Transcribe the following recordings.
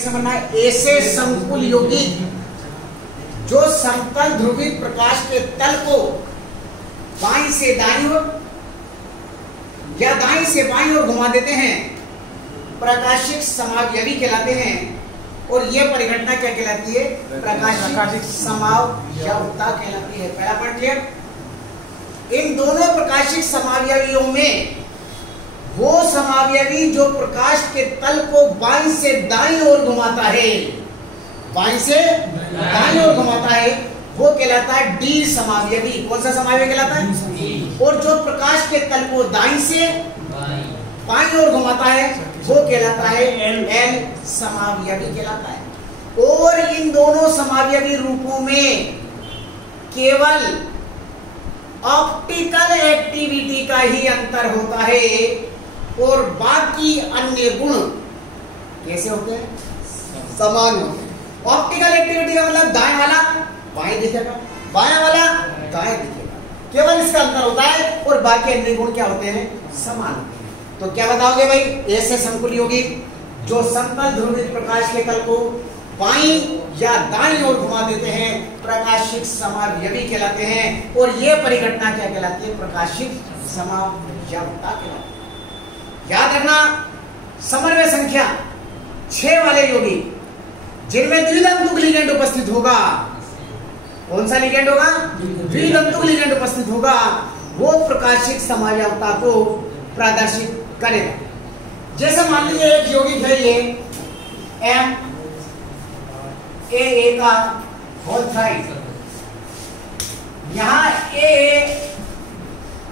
समझना है ऐसे संकुल यौगिक जो समतल ध्रुवित प्रकाश के तल को बाईं से दाईं ओर या दाईं से बाईं ओर घुमा देते हैं, प्रकाशिक समावयवी कहलाते हैं। और यह परिघटना क्या कहलाती है? प्रकाशिक समावयवता कहलाती है। पहला पॉइंट क्लियर। इन दोनों प्रकाशिक समावयवियों में वो समावयवी जो प्रकाश के तल को बाईं से दाईं ओर घुमाता है, बाईं से दाईं ओर घुमाता है, वो कहलाता है डी समावयवी। कौन सा समावयवी कहलाता है? और जो प्रकाश के तल को दाईं से बाईं ओर घुमाता है वो कहलाता है एल समावयवी कहलाता है। और इन दोनों समावयवी रूपों में केवल ऑप्टिकल एक्टिविटी का ही अंतर होता है और बाकी अन्य गुण कैसे होते हैं? समान होते हैं। ऑप्टिकल एक्टिविटी का मतलब दाएं वाला बाएं दिखेगा, बाएं वाला दाएं दिखेगा, केवल इसका अंतर होता है और बाकी अन्य गुण क्या होते हैं? समान होते हैं। तो क्या बताओगे भाई? ऐसे संकुल यौगिक जो समतल ध्रुवित प्रकाश के तल को बाईं या दाईं ओर घुमा देते हैं, प्रकाशिक समावयवी कहलाते हैं। और यह परिघटना क्या कहलाती है? प्रकाशिक समावयवता कहलाती है। याद रखना, समन्वय संख्या 6 वाले यौगिक जिनमें द्वितंतुक लिगेंड उपस्थित होगा, कौन सा लिगेंड होगा? द्वितंतुक लिगेंड उपस्थित होगा, वो प्रकाशिक समावयवता को प्रदर्शित करेगा। जैसे मान लीजिए एक यौगिक है ये MAA का होल साइड, यहां AA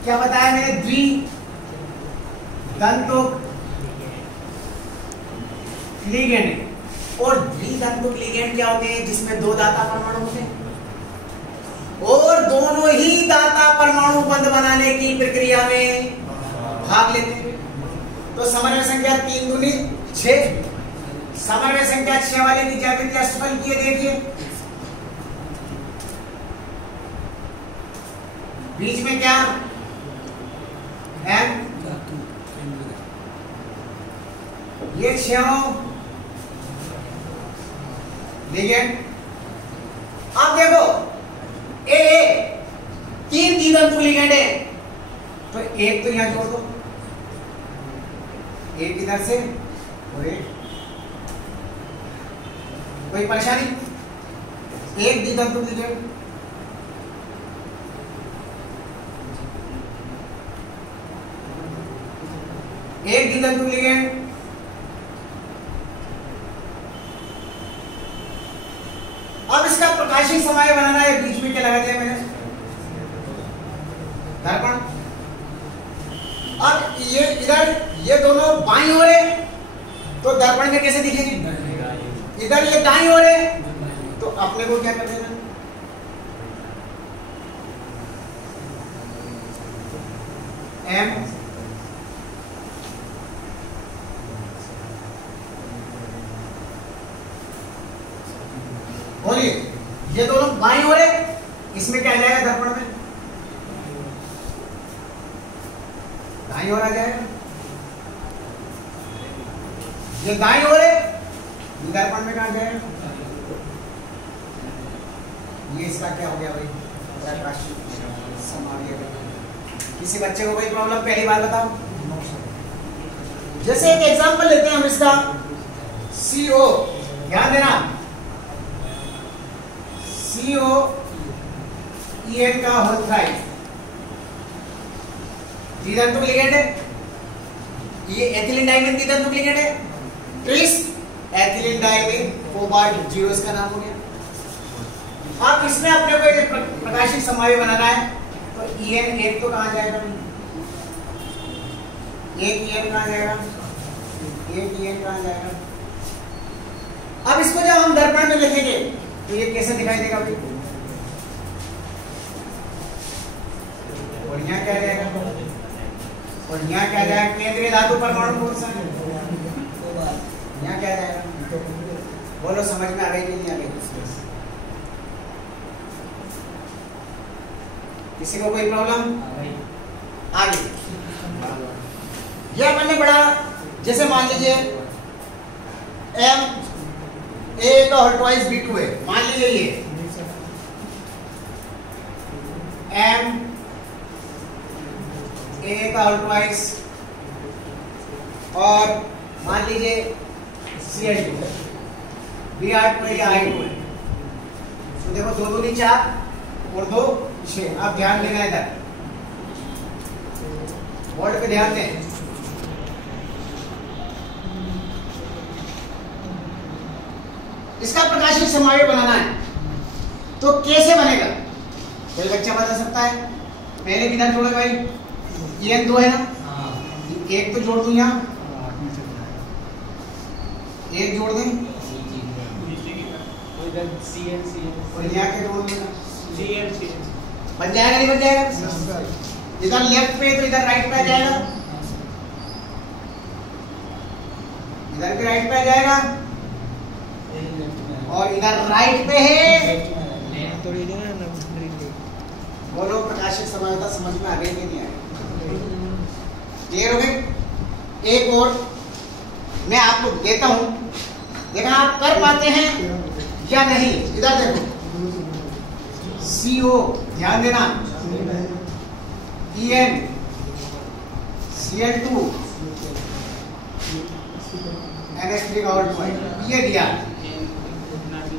क्या बताया मैंने? द्वितंतुक लिगेंड। और द्वितंतुक लिगेंड क्या होते हैं? जिसमें 2 दाता परमाणु होते हैं और दोनों ही दाता परमाणु बंध बनाने की प्रक्रिया में भाग लेते हैं। तो समन्वय संख्या 3 दूनी 6, समन्वय संख्या 6 वाले की ज्यामिति स्पष्ट किए देखिए। बीच में क्या? M, ये 6 लिगेंड। अब देखो AA 3 द्वितंतुक लिगेंड है, तो एक तो यहां जोड़ दो, एक इधर से और एक। कोई परेशानी? एक द्वितंतुक लिगेंड, एक द्वितंतुक लिगेंड, अब इसका प्रकाशिक समावयव बनाना है। बीच में क्या लगा दिया मैंने? दर्पण। अब ये इधर ये दोनों बाईं ओर है, तो दर्पण में कैसे दिखेंगे? इधर ये दाईं ओर है, तो अपने को क्या कर देना? M बोलिए, ये दोनों बाईं ओर है, इसमें क्या आ जाएगा? दर्पण में दाईं ओर आ जाएगा। ये दाईं ओर है, दर्पण में कहां जाएगा? ये इसका क्या हो गया भाई? प्रकाशिक समावयवी। किसी बच्चे को कोई प्रॉब्लम पहली बार बताओ? जैसे एक एग्जांपल लेते हैं हम इसका, CO, ध्यान देना, COEN का होल साइड द्वितंतुक लिगेंड है, ये एथिलीन डाइमीन द्वितंतुक लिगेंड है, तो इस एथिलीन डाइमीन कोबाल्ट 0 इसका नाम हो गया। अब इसमें अपने को एक प्रकाशिक समावयव बनाना है, तो EN एक तो कहां जाएगा? एक EN कहां जाएगा? एक EN कहां जाएगा? अब इसको जब हम दर्पण में देखेंगे तो ये कैसे दिखाई देगा भाई? और यहाँ क्या जाएगा? और यहाँ क्या जाएगा? केंद्रीय धातु परमाणु कौन सा है? यहाँ क्या जाएगा? बोलो, समझ में आ गई कि नहीं आ गई? किसी को कोई प्रॉब्लम? आगे ये अपन ने पढ़ा, जैसे मान लीजिए M ए का होल ट्वाइस B2 है, मान लीजिए ये M A का होल ट्वाइस और मान लीजिए Cl2 Br2 या I2 है। तो देखो 2 दूनी 4 और 2 6। आप ध्यान देना इधर, बोर्ड पे ध्यान दें। इसका प्रकाशिक समावयव बनाना है तो कैसे बनेगा? कोई बच्चा बता सकता है? पहले किधर जोड़े भाई? ये 2 है ना, एक तो जोड़ दूं यहाँ, एक जोड़ दें और यहाँ के जोड़ देना, बन जाएगा नहीं बन जाएगा? इधर लेफ्ट पे तो इधर राइट पे आ जाएगा, इधर भी राइट पे आ जाएगा और इधर राइट पे है। बोलो प्रकाशिक समावयवता समझ में आ गई कि नहीं आई? क्लियर हो गई? एक और मैं आपको देता हूं, देखना आप कर पाते हैं या नहीं। इधर देखो CO ध्यान देना, En Cl2 NH3 का होल ट्वाइस ये दिया।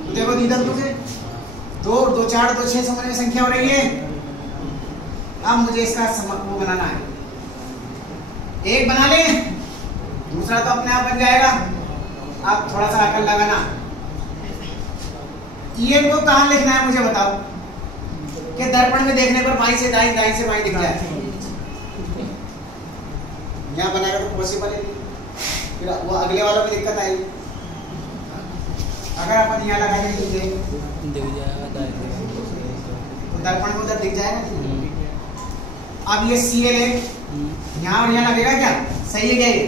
तो देखो इधर तो 2 2 4 2 6 समझ में संख्या हो रही है। अब मुझे इसका वो बनाना है, एक बना लें, दूसरा तो अपने आप बन जाएगा। आप थोड़ा सा अकल लगाना। En को कहां लिखना है मुझे बताओ कि दर्पण में देखने पर बाईं से दाईं, दाईं से बाईं दिख जाए। यहाँ बनाएगा तो पॉसिबल है, फिर वो अगले वालों में दिक्कत आएगी। अगर अपन यहाँ लगा के दिख जाएगा तो दर्पण में उधर दिख जाएगा। अब ये Cl है, यहाँ और यहाँ लगेगा क्या? सही है क्या ये?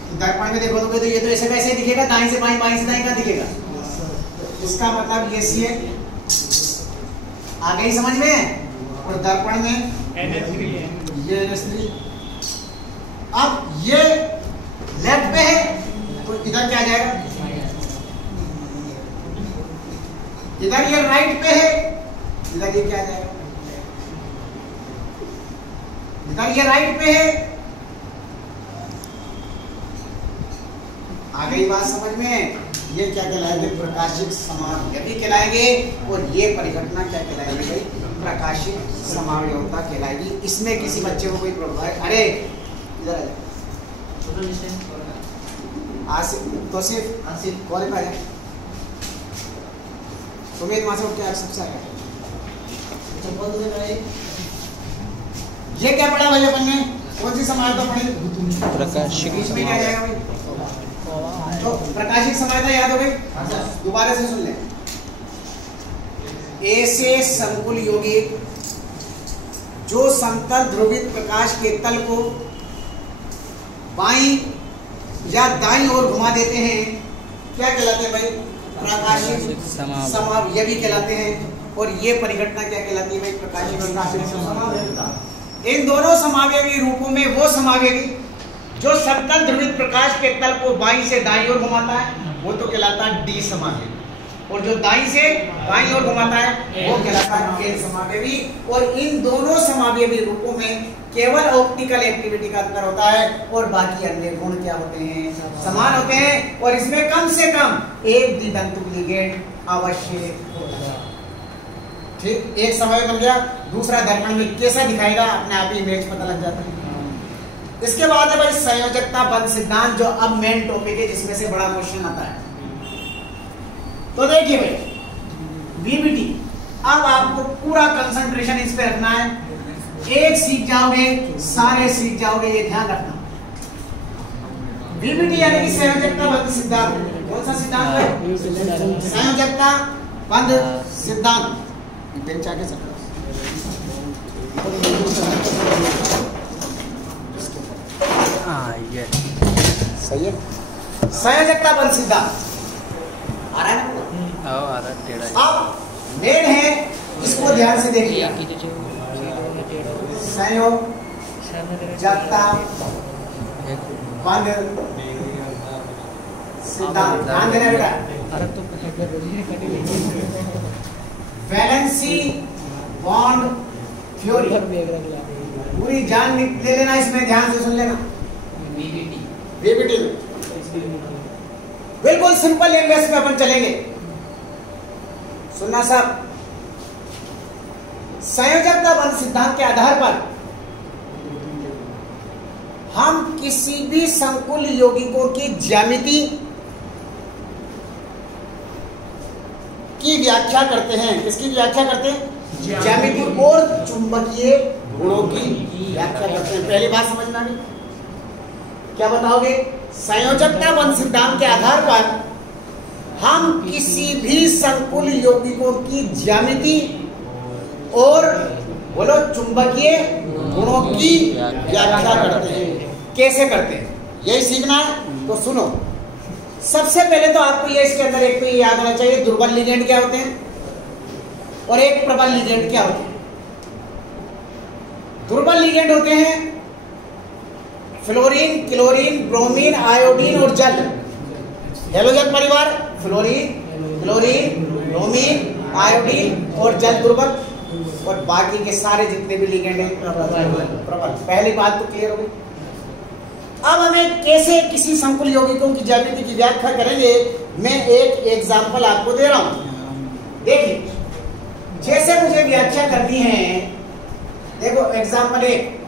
तो दर्पण में देखोगे तो ये तो ऐसे कैसे दिखेगा, दाईं से बाईं, बाईं से दाईं का दिखेगा। इसका मतलब ये Cl आ गई समझ में, और दर्पण में NH3 है, ये NH3। अब ये लेफ्ट पे है तो इधर क्या जाएगा? इधर ये राइट पे है, इधर ये क्या जाएगा? इधर ये राइट पे है। आ गई बात समझ में? ये क्या कहलाएंगे? प्रकाशिक समावयवी कहलाएंगे। और ये परिघटना क्या कहलाएगी भाई? प्रकाशिक समावयवता कहलाएगी। इसमें किसी बच्चे को कोई प्रभाव है? अरे इधर आसिफ तौसीफ क्वालिफाई है, सुमित वहां से उठ के सबसे आएगा। ये क्या पढ़ा भाई अपन ने? कौन सी समावयवता पढ़ी? प्रकाशिक। इसमें क्या जाएगा भाई? तो प्रकाशिक समावयवता याद हो गई? दोबारा से सुन ले। ऐसे संकुल यौगिक जो समतल ध्रुवित प्रकाश के तल को बाईं या दाईं ओर घुमा देते हैं, क्या कहलाते हैं भाई? प्रकाशिक समावयवी कहलाते हैं। और ये परिघटना क्या कहलाती है भाई? प्रकाशिक समावयवता। इन दोनों समावयवी रूपों में वो समावयवी जो समतल ध्रुवित प्रकाश के तल को बाईं से दाईं ओर घुमाता है वो तो कहलाता है डी समावयवी, और जो दाईं से बाईं ओर घुमाता है वो कहलाता है एन समावयवी। और इन दोनों समावयवी रूपों में केवल ऑप्टिकल एक्टिविटी का अंतर होता है और बाकी अन्य गुण क्या होते हैं? समान होते हैं। और इसमें कम से कम एक द्वितंतुक लिगेंड अवश्य होता है। ठीक, एक समय बन गया। दूसरा दर्पण में कैसा दिखाएगा अपने आप ही इमेज पता लग जाता है। इसके बाद है भाई संयोजकता बंध सिद्धांत, जो अब मेन टॉपिक है, जिसमें से बड़ा क्वेश्चन आता है। तो देखिए भाई VBT, अब आपको पूरा कंसंट्रेशन इस पे रखना है। एक सीख जाओगे सारे सीख जाओगे, ये ध्यान रखना। VBT यानी कि संयोजकता बंध सिद्धांत। कौन सा सिद्धांत है? संयोजकता बंध सिद्धांत। बेंच आगे सर, ये सही है। संयोजकता बंध सिद्धांत आ रहा है ना? आ रहा टेढ़ा। अब मेन है, इसको ध्यान से देखिए। संयोजकता बंध सिद्धांत ध्यान देना बेटा। वैलेंसी बॉन्ड थ्योरी पूरी जान ले लेना, इसमें ध्यान से सुन लेना। वीबीटी बिल्कुल सिंपल लैंग्वेज में अपन चलेंगे, सुनना सब। संयोजकता बंध सिद्धांत के आधार पर हम किसी भी संकुल यौगिकों की ज्यामिति की व्याख्या करते हैं। किसकी व्याख्या करते हैं? ज्यामिति और चुंबकीय गुणों की व्याख्या करते हैं। पहली बात समझ में आ गई? क्या बताओगे? संयोजकता बंध सिद्धांत के आधार पर हम किसी भी संकुल यौगिकों की ज्यामिति और बोलो चुंबकीय गुणों की व्याख्या करते हैं। कैसे करते हैं यही सीखना है, तो सुनो। सबसे पहले तो आपको ये इसके अंदर एक तो ये याद होना चाहिए, दुर्बल लिगेंड क्या होते हैं और एक प्रबल लिगेंड क्या होते हैं। दुर्बल लिगेंड होते हैं फ्लोरीन, क्लोरीन, ब्रोमीन, आयोडीन और जल। हेलोजन परिवार फ्लोरीन, क्लोरीन, ब्रोमीन, आयोडीन और जल दुर्बल, और बाकी के सारे जितने भी लिगेंड हैं प्रबल। पहली बात तो क्लियर हो गई। अब हमें कैसे किसी संकुल यौगिकों की ज्यामिति की व्याख्या करेंगे, मैं एक एग्जांपल आपको दे रहा हूं। देखिए, जैसे मुझे व्याख्या करनी है, देखो एग्जांपल 1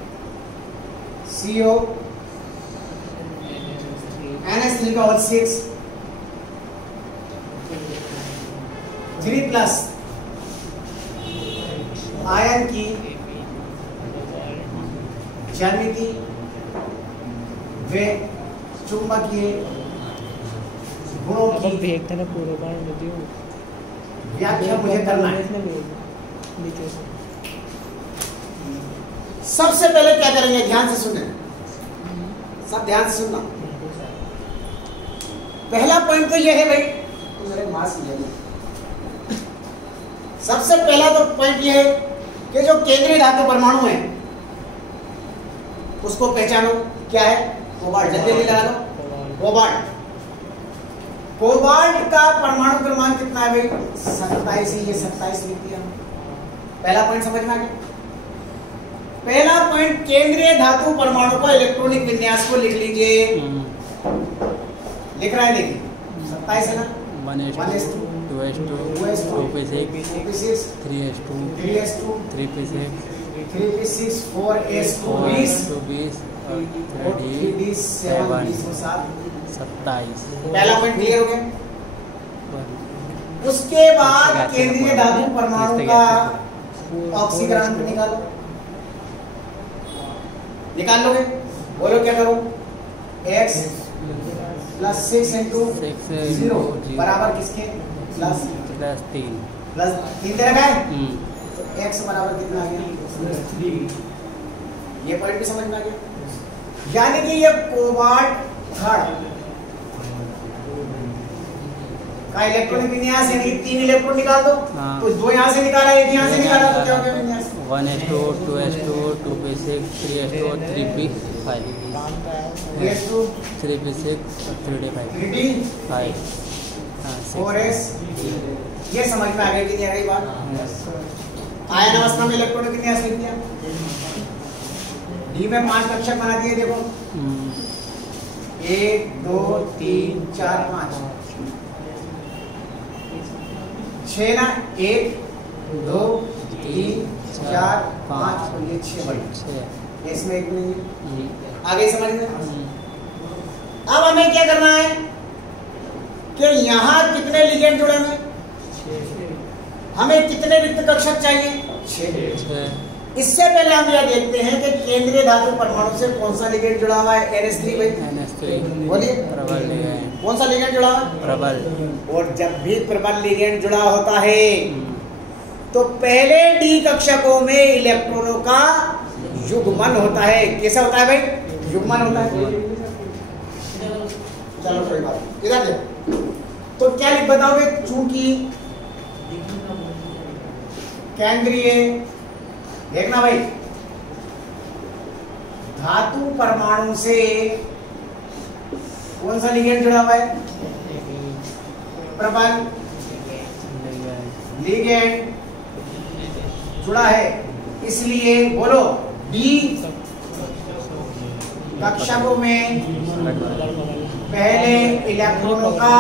CO NH3 3+ आयन की ज्यामिति वे चुंबकीय गुणों की व्याख्या मुझे करना है। सबसे पहले क्या करेंगे, ध्यान से सुनना, सब ध्यान से सुनना। पहला पॉइंट तो यह है भाई, तो मेरे मास्क ले लो। सबसे पहला तो पॉइंट यह है कि जो केंद्रीय धातु परमाणु है उसको पहचानो। क्या है? कोबाल्ट। जल्दी लगा लो, कोबाल्ट। कोबाल्ट का परमाणु क्रमांक कितना है भाई? 27 ही। ये 27 लिख दिया। पहला पॉइंट समझ में आ गया। पहला पॉइंट, केंद्रीय धातु परमाणु का इलेक्ट्रॉनिक विन्यास को लिख लीजिए। लिख रहा है, देखिए 27 है ना, 1s2 2s2 2p6 3s2 3p6 3p6 4s2 20 27। पहला पॉइंट क्लियर हो गया। उसके बाद केंद्रीय धातु परमाणु का ऑक्सीकरण निकालो। निकाल लोगे? बोलो क्या करो? x + 6 × 0 बराबर किसके? +3 दे रखा है। तो x बराबर कितना आ गया? 3। ये पॉइंट भी समझ में आ गया। यानी कि ये कोबाल्ट थर्ड का इलेक्ट्रॉनिक विन्यास, यानी 3 इलेक्ट्रॉन निकाल दो। तो 2 यहाँ से निकाला, 1 यहाँ से निकाला, तो क्या हो गया विन्यास? 1s2 2s2 2p6 3s2 3p5 3s2 3p6 3d5 3d5 4s। ये समझ में आ गई कि नहीं आ गई बात? आयन अवस्था में इलेक्ट्रॉनिक विन्यास लिख दिया। डी में 5 कक्षक बना दिए। देखो 1 2 3 4 5 6 ना, 1 2 3 4 5 और ये 6 बड़ी। इसमें एक नहीं आगे समझ में। अब हमें क्या करना है कि यहाँ कितने लिगेंड जुड़े हैं? हमें कितने रिक्त कक्षक चाहिए? 6। इससे पहले हम यह देखते हैं कि केंद्रीय धातु परमाणु से कौन सा लिगेंड जुड़ा हुआ है? NH3 भाई। NH3 बोलिए, प्रबल लिगेंड। कौन सा लिगेंड जुड़ा हुआ है? प्रबल। और जब भी प्रबल लिगेंड जुड़ा होता है तो पहले डी कक्षकों में इलेक्ट्रॉनों का युग्मन होता है। कैसा होता है भाई? युग्मन होता है। चलो कोई बात नहीं, इधर देखो। तो क्या लिख बताओगे? चूंकि केंद्रीय, देखना भाई, धातु परमाणु से कौन सा लिगेंड जुड़ा हुआ है? प्रबल लिगेंड जुड़ा है, इसलिए बोलो डी कक्षकों में पहले इलेक्ट्रॉनों का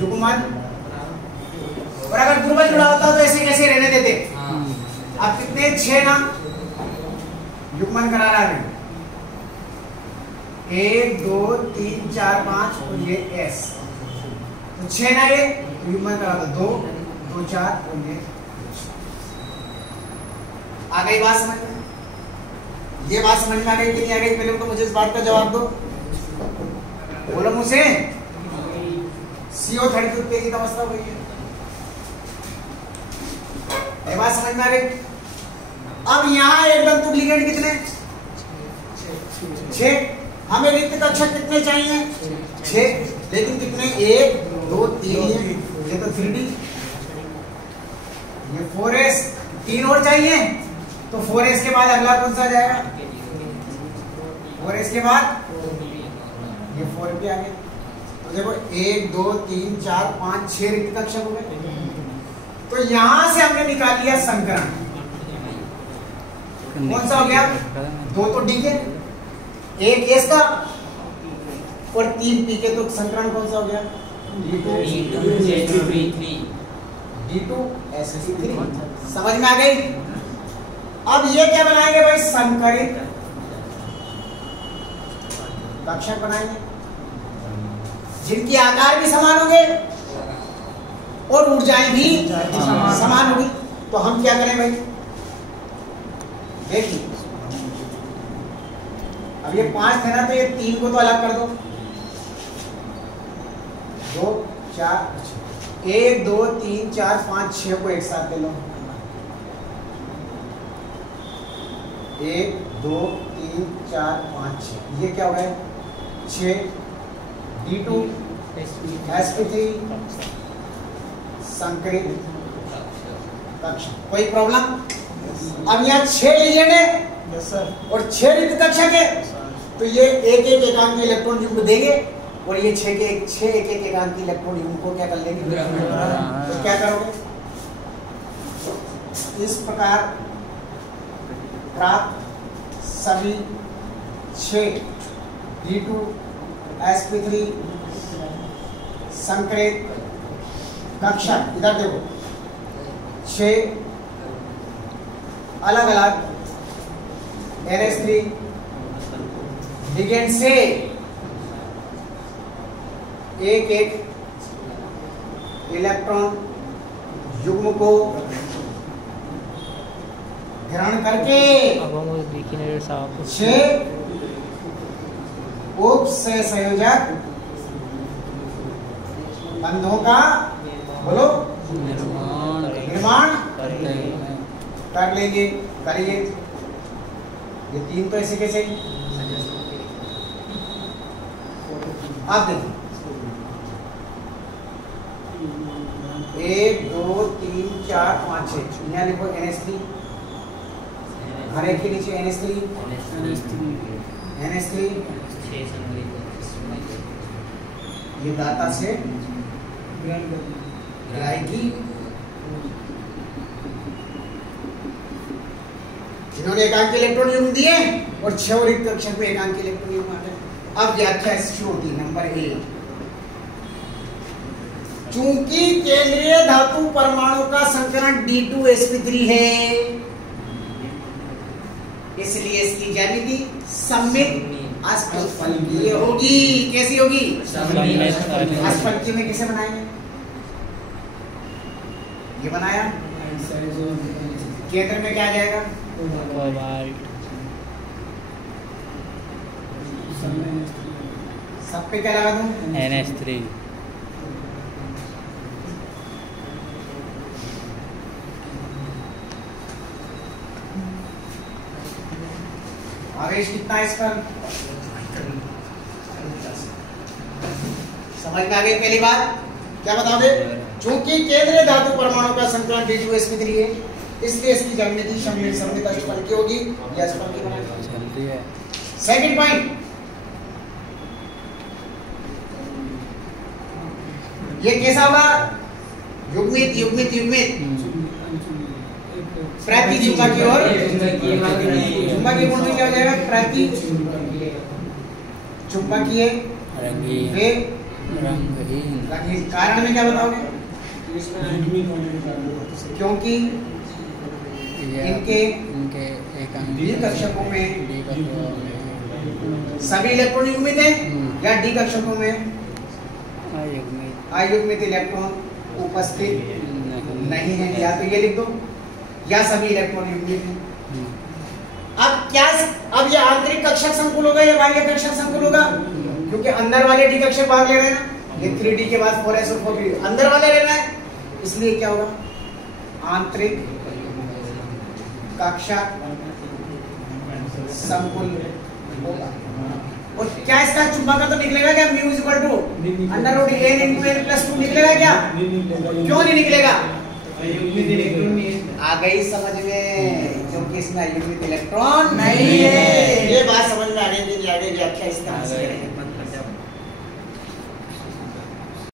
युग्मन, और अगर दुर्बल जुड़ा होता तो ऐसे कैसे रहने देते। अब कितने 6 ना युग्मन करा रहा है, 1 2 3 4 5 और ये S, तो 6 ना ये युग्मन करा दो, 2 2 4 और ये। आ गई बात समझ में? ये बात समझ में आ गई कि नहीं आ गई? पहले तो मुझे इस बात का जवाब दो, बोलो मुझसे। CO32 की अवस्था हुई है, ये बात समझ में आ गई? अब यहाँ एकदम तुम लिगेंड कितने 6, हमें रिक्त कक्षक कितने चाहिए 6, लेकिन कितने 1 2 3, ये तो 3D, ये 4S, 3 और चाहिए, तो 4S के बाद अगला कौन सा जाएगा, 4S के बाद ये 4P आ गया। तो देखो 1 2 3 4 5 6 रिक्त कक्षक हो गए। तो यहां से हमने निकाल लिया संकरण, कौन सा हो गया, 2 तो डी के, 1 एस का और 3 पी के, तो संकरण कौन सा हो गया, D2SP3। समझ में आ गई? अब ये क्या बनाएंगे भाई, संकरित कक्षक बनाएंगे जिनकी आकार भी समान होंगे और ऊर्जाएं भी समान होगी। तो हम क्या करें भाई, देखिए अब ये 5 थे ना, तो ये 3 को तो अलग कर दो, 2 4 1 2 3 4 5 6 को एक साथ ले लो, 1 2 3 4 5 6, ये क्या हो गया 6 D2SP3 संकरित कक्षक। कोई प्रॉब्लम? अब यहाँ 6 लिगेंड है और 6 रिक्त कक्षक है, तो ये एक एक एकांक इलेक्ट्रॉन युग्म देंगे और ये 6 के 6 एक एक एकांक इलेक्ट्रॉन युग्म को क्या कर लेंगे, तो क्या करोगे, इस प्रकार प्राप्त सभी 6 D2SP3 संकरित कक्षक, इधर देखो 6 अलग अलग NH3 लिगेंड से एक एक इलेक्ट्रॉन युग्म को ग्रहण करके 6 उप संयोजक बंधों का बोलो निर्माण कर लेंगे। करिए, ये 3 तो ऐसे कैसे, आप देखिए 1 2 3 4 5 6, यहाँ लिखो NH3, हर एक के नीचे NH3 ये दाता से गिराएगी, जिन्होंने एकांक इलेक्ट्रॉन युग्म दिए और 6 रिक्त कक्षक में एकांक इलेक्ट्रॉन युग्म आ गए। अब व्याख्या शुरू होती है, नंबर 1, चूंकि केंद्रीय धातु परमाणु का संकरण D2SP3 है, इसलिए इसकी ज्यामिति सममित अष्टफलकीय होगी। कैसी होगी, अष्टफलकीय में कैसे बनाएंगे, ये बनाया, केंद्र में क्या आ जाएगा, सब पे क्या लगा दूं, NH3 आवेश कितना है इस पर, समझ में आ गई? पहली बात क्या बताओगे, चूंकि केंद्रीय धातु परमाणु का संकलन D2SP3 है, इसलिए इसकी ज्यामिति सममित अष्टफलकीय होगी, या अष्टफलकीय बनाएंगे। सेकंड पॉइंट, ये कैसा होगा? युग्मित युग्मित युग्मित। प्रति चुंबकीय और चुंबकीय गुण में क्या हो जाएगा? प्रति चुंबकीय रंगीन वे रंगहीन। कारण में क्या बताओगे? क्योंकि इनके डी कक्षकों में सभी इलेक्ट्रॉन युग्मित है या डी कक्षकों में अयुग्मित इलेक्ट्रॉन उपस्थित नहीं है। या तो ये लिख दो या सभी इलेक्ट्रॉन युग्मित है। अब क्या, अब ये आंतरिक कक्षक संकुल होगा या बाह्य कक्षक संकुल होगा? क्योंकि अंदर वाले डी कक्षक भाग ले रहे हैं ना, ये 3D के बाद 4s और 4p अंदर वाले लेना है, इसलिए क्या होगा? आंतरिक कक्षक संकुल होगा। और क्या इसका चुंबकत्व तो निकलेगा क्या? Mu equal to √n × n+2 निकलेगा क्या? क्यों नहीं निकलेगा? आ गई समझ में, क्योंकि इसमें अयुग्मित इलेक्ट्रॉन नहीं है। ये बात समझ में आने की व्याख्या इस तरह से है।